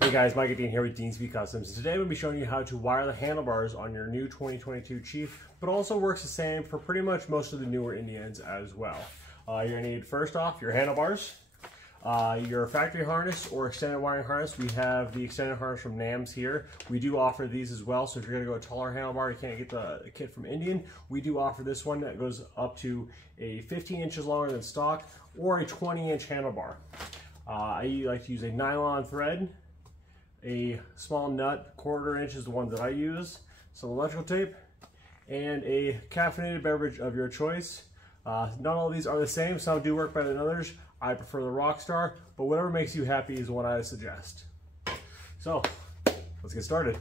Hey guys, Mike and Dean here with Dean Speed Customs. Today I'm going to be showing you how to wire the handlebars on your new 2022 Chief, but also works the same for pretty much most of the newer Indians as well. You're going to need, first off, your handlebars, your factory harness or extended wiring harness. We have the extended harness from NAMS here. We do offer these as well, so if you're going to go a taller handlebar, you can't get the kit from Indian. We do offer this one that goes up to a 15 inches longer than stock or a 20-inch handlebar. I like to use a nylon thread. A small nut, 1/4 inch is the one that I use, some electrical tape, and a caffeinated beverage of your choice. Not all of these are the same, some do work better than others. I prefer the Rockstar, but whatever makes you happy is what I suggest. So, let's get started.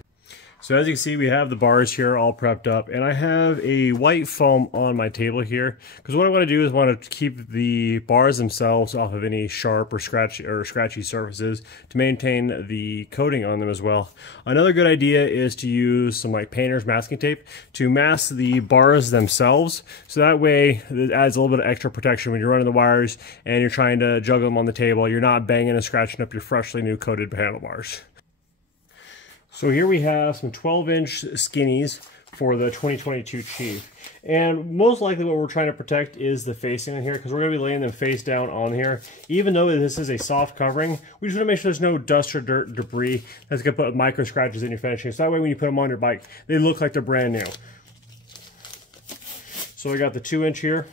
So as you can see, we have the bars here all prepped up, and I have a white foam on my table here because what I want to do is want to keep the bars themselves off of any sharp or scratchy surfaces to maintain the coating on them as well. Another good idea is to use some like painter's masking tape to mask the bars themselves, so that way it adds a little bit of extra protection when you're running the wires and you're trying to juggle them on the table. You're not banging and scratching up your freshly new coated handlebars. So here we have some 12-inch skinnies for the 2022 Chief. And most likely what we're trying to protect is the facing in here, because we're going to be laying them face down on here. Even though this is a soft covering, we just want to make sure there's no dust or dirt, debris that's going to put micro scratches in your finishing. So that way when you put them on your bike, they look like they're brand new. So I got the 2-inch here.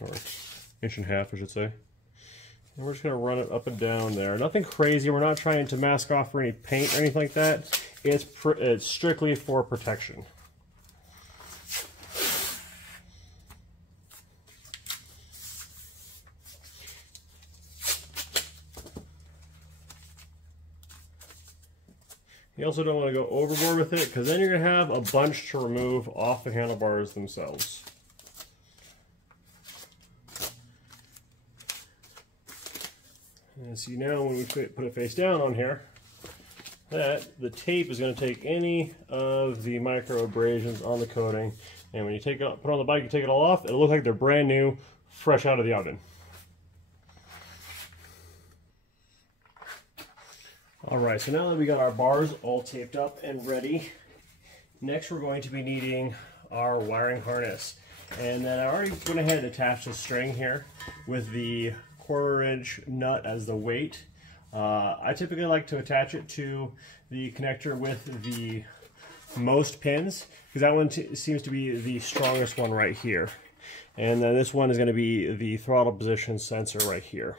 Or 1.5 inches, I should say. And we're just going to run it up and down there. Nothing crazy. We're not trying to mask off for any paint or anything like that. It's strictly for protection. You also don't want to go overboard with it, because then you're going to have a bunch to remove off the handlebars themselves. And see now when we put it face down on here, that the tape is going to take any of the micro abrasions on the coating, and when you take it, put it on the bike, you take it all off, it'll look like they're brand new, fresh out of the oven. Alright, so now that we got our bars all taped up and ready, next we're going to be needing our wiring harness. And then I already went ahead and attached the string here with the 1/4 inch nut as the weight. I typically like to attach it to the connector with the most pins, because that one seems to be the strongest one right here. And then this one is going to be the throttle position sensor right here.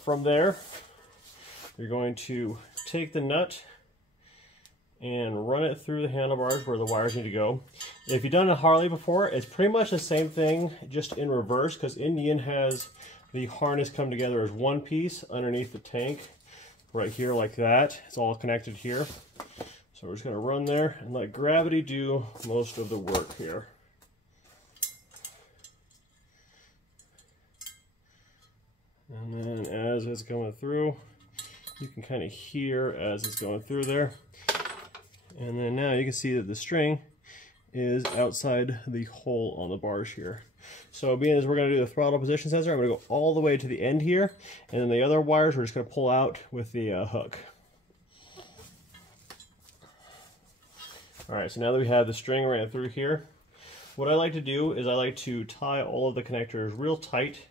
From there, you're going to take the nut and run it through the handlebars where the wires need to go. If you've done a Harley before, it's pretty much the same thing, just in reverse, because Indian has the harness come together as one piece underneath the tank right here like that. It's all connected here. So we're just going to run there and let gravity do most of the work here. And then as it's going through, you can kind of hear as it's going through there. And then now you can see that the string is outside the hole on the bars here. So being as we're going to do the throttle position sensor, I'm going to go all the way to the end here, and then the other wires we're just going to pull out with the hook. Alright, so now that we have the string ran through here, what I like to do is I like to tie all of the connectors real tight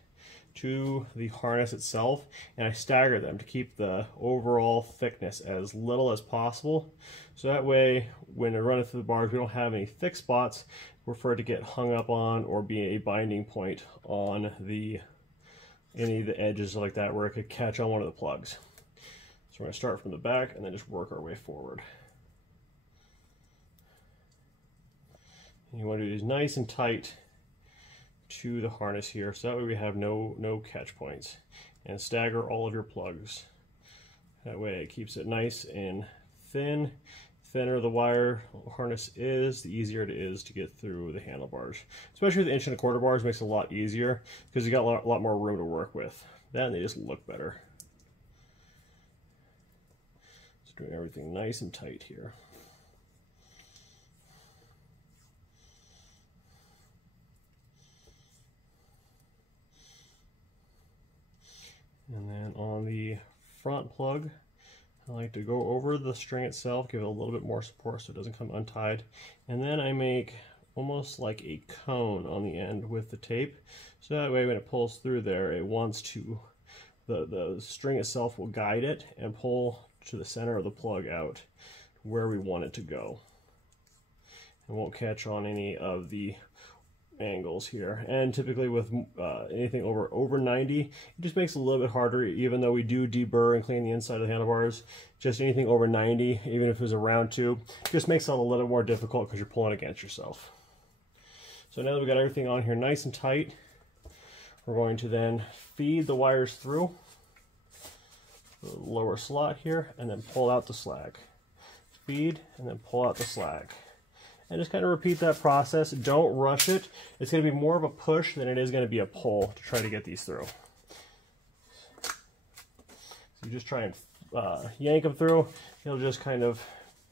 to the harness itself, and I stagger them to keep the overall thickness as little as possible. So that way, when I run it through the bars, we don't have any thick spots for it to get hung up on or be a binding point on any of the edges like that where it could catch on one of the plugs. So we're going to start from the back and then just work our way forward. And you want to do these nice and tight to the harness here, so that way we have no catch points, and stagger all of your plugs. That way it keeps it nice and thin. Thinner the wire harness is, the easier it is to get through the handlebars. Especially with the 1.25 bars, makes it a lot easier because you got a lot more room to work with. Then they just look better. Just doing everything nice and tight here. And then on the front plug, I like to go over the string itself, give it a little bit more support so it doesn't come untied. And then I make almost like a cone on the end with the tape. So that way when it pulls through there, it wants to, the string itself will guide it and pull to the center of the plug out where we want it to go. It won't catch on any of the angles here. And typically with anything over 90, it just makes it a little bit harder, even though we do deburr and clean the inside of the handlebars. Just anything over 90, even if it was a round tube, just makes it a little more difficult because you're pulling against yourself. So now that we've got everything on here nice and tight, we're going to then feed the wires through the lower slot here and then pull out the slag. Feed and then pull out the slag. And just kind of repeat that process. Don't rush it. It's going to be more of a push than it is going to be a pull to try to get these through. So you just try and yank them through. It'll just kind of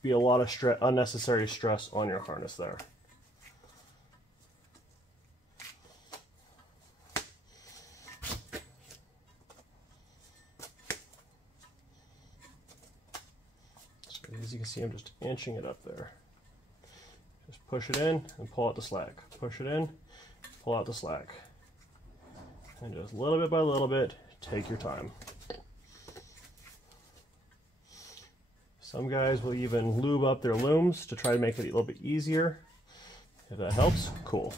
be a lot of unnecessary stress on your harness there. So as you can see, I'm just inching it up there. Just push it in and pull out the slag. Push it in, pull out the slag. And just little bit by little bit, take your time. Some guys will even lube up their looms to try to make it a little bit easier. If that helps, cool.